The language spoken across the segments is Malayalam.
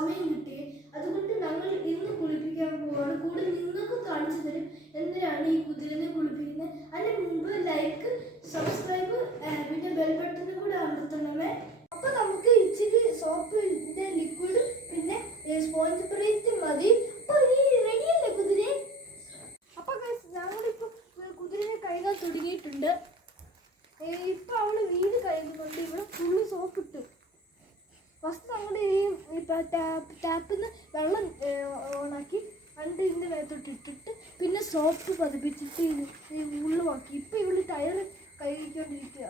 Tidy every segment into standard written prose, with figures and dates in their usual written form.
സമയം കിട്ടി. അതുകൊണ്ട് ഞങ്ങൾ ഇന്ന് കുളിപ്പിക്കാൻ പോവാണ്. കൂടെ നിങ്ങൾക്കും കാണിച്ചു തരും എന്തിനാണ് ഈ കുതിരനെ കുളിപ്പിക്കുന്നത്. അതിന് മുമ്പ് ലൈക്ക്, സബ്സ്ക്രൈബ്, പിന്നെ ബെൽ ബട്ടണും കൂടെ അമർത്തണമേ. അപ്പൊ നമുക്ക് ഇച്ചിരി സോപ്പിന്റെ ലിക്വിഡ് പിന്നെ സ്പോഞ്ച് ബ്രേറ്റ് മതി. അപ്പൊ ഈ റെഡിയല്ലേ കുതിര? അപ്പൊ ഞങ്ങളിപ്പോ കുതിരനെ കഴുകാൻ തുടങ്ങിയിട്ടുണ്ട്. ഇപ്പൊ അവള് വീട് കഴുകുന്നുണ്ട്. ഇവിടെ ഫുള്ള് സോപ്പ് ഇട്ടു. ഫസ്റ്റ് നമ്മൾ ഈ ടാപ്പിൽ നിന്ന് വെള്ളം ഓണാക്കി അണ്ട് ഇതിൻ്റെ മേത്തോട്ട് ഇട്ടിട്ട് പിന്നെ സോപ്പ് പതിപ്പിച്ചിട്ട് ഈ ഉള്ളുമാക്കി. ഇപ്പം ഇവള് ടയർ കഴുകിക്കൊണ്ടിരിക്കുക.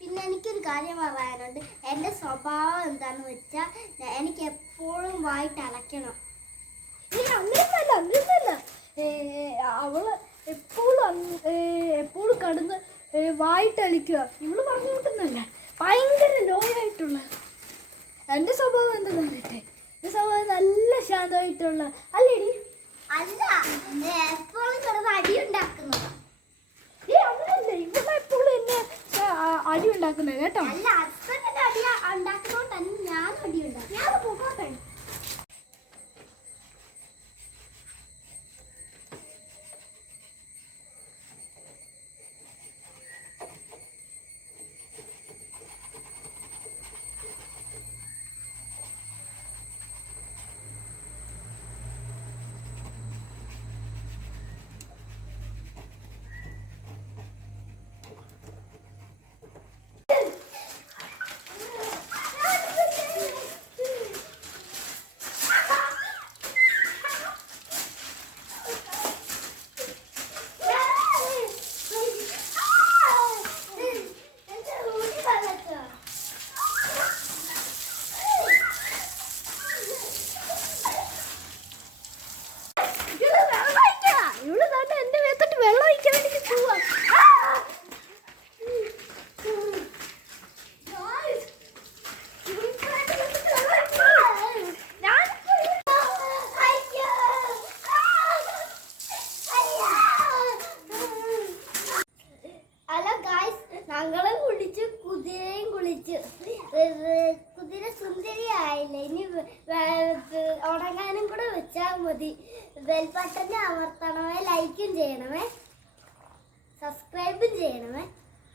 പിന്നെ എനിക്കൊരു കാര്യം പറയാനുണ്ട്. എൻ്റെ സ്വഭാവം എന്താണെന്ന് വെച്ചാൽ എനിക്ക് എപ്പോഴും വായിട്ട് അലക്കണം. അങ്ങനെയൊന്നല്ല. അവള് എപ്പോഴും കടന്ന് വായിട്ടലിക്കുക. ഇവള് പറഞ്ഞു കിട്ടുന്നല്ല, ഭയങ്കര ലോയായിട്ടുള്ള. എൻ്റെ സ്വഭാവം എന്താണെന്ന് പറയട്ടെ, എൻ്റെ സ്വഭാവം നല്ല ശാന്തമായിട്ടുള്ള അല്ലേടി? അല്ല, എപ്പോഴും കിടന്ന് അടി ഉണ്ടാക്കുന്നത്. അങ്ങനല്ലേ, ഇവിടെ എപ്പോഴും എന്നെ അടി ഉണ്ടാക്കുന്നത് കേട്ടോ. അല്ല, ഹസ്ബൻഡിന്റെ അടി ഉണ്ടാക്കുന്നോണ്ടല്ല ഞാൻ അടി ഉണ്ടാക്കും. ഞാൻ പോകട്ടെ. ഞങ്ങളും കുളിച്ചു, കുതിരയും കുളിച്ചു. കുതിര സുന്ദരിയായില്ലേ. ഇനി ഉണങ്ങാനും കൂടെ വെച്ചാൽ മതി. ബെൽ ബട്ടൺ അമർത്തണമേ, ലൈക്കും ചെയ്യണമേ, സബ്സ്ക്രൈബും ചെയ്യണമേ.